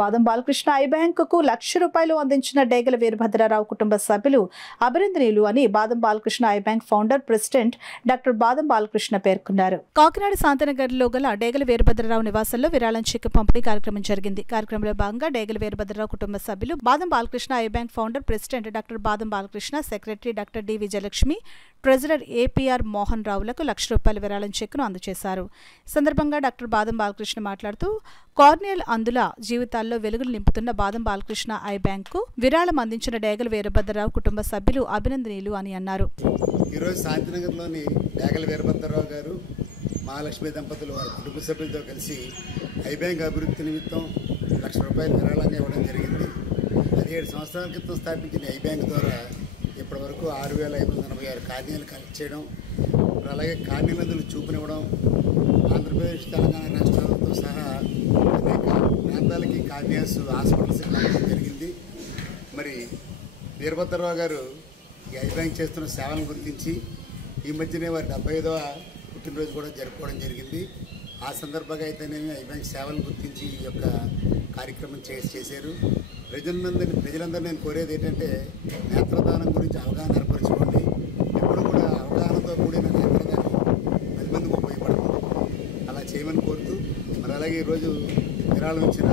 బాదం బాలకృష్ణ ఐ బ్యాంకుకు ₹1,00,000 అందించిన డేగల వీరభద్రరావు కుటుంబ సభ్యులు అభినందనీయులు అని బాదం Balakrishna eye bank founder president doctor Badam Balakrishna పేర్కొన్నారు. కాకినాడ శాంతినగర్లో గల డేగల వీరభద్రరావు నివాసంలో విరాళం చెక్ పంపిణీ కార్యక్రమం జరిగింది. కార్యక్రమంలో భాగంగా డేగల వీరభద్రరావు కుటుంబ సభ్యులు Badam Balakrishna eye bank founder president doctor Badam Balakrishna, secretary doctor D Vijayalakshmi, treasurer APR Mohan రావులకు ₹1,00,000 విరాళం చెక్కును అందజేశారు. ఈ సందర్భంగా డాక్టర్ బాదం బాలకృష్ణ మాట్లాడుతూ కార్నియల్ అందుల జీవితాల్లో వెలుగులు నింపుతున్న బాదం బాలకృష్ణ ఐ బ్యాంకు విరాళం అందించిన డేగల వీరభద్రరావు కుటుంబ సభ్యులు అభినందనీయులు అని అన్నారు. ఈరోజు శాంతినగర్లోని డేగల వీరభద్రరావు గారు, మహాలక్ష్మి దంపతులు వారి కుటుంబ సభ్యులతో కలిసి ఐ బ్యాంక్ అభివృద్ధి నిమిత్తం ₹1,00,000 విరాళంగా ఇవ్వడం జరిగింది. 17 సంవత్సరాల క్రితం స్థాపించిన ఐ బ్యాంక్ ద్వారా ఇప్పటి వరకు 6,546 కార్నియాలు కలెక్ట్ చేయడం, అలాగే కార్నియాలందులు చూపునివ్వడం, ఆంధ్రప్రదేశ్, తెలంగాణ రాష్ట్రాలతో సహా అనేక ప్రాంతాలకి కార్నియాస్ హాస్పిటల్స్ కలగడం జరిగింది. మరి వీరభద్రరావు గారు ఈ ఐ బ్యాంక్ చేస్తున్న సేవలను గుర్తించి ఈ మధ్యనే వారి 75వ పుట్టినరోజు కూడా జరుపుకోవడం జరిగింది. ఆ సందర్భంగా అయితేనేమి ఐ బ్యాంక్ సేవలను గుర్తించి ఈ యొక్క కార్యక్రమం చేశారు. ప్రజలందరూ నేను కోరేది ఏంటంటే నేత్రదానం గురించి అవగాహన ఏర్పరచుకోండి. ఎప్పుడు కూడా అవగాహనతో కూడిన నేత్రదానం 10 మందికి ఉపయోగపడుతుంది. అలా చేయమని కోరుతూ, మరి అలాగే ఈరోజు విరాళం ఇచ్చిన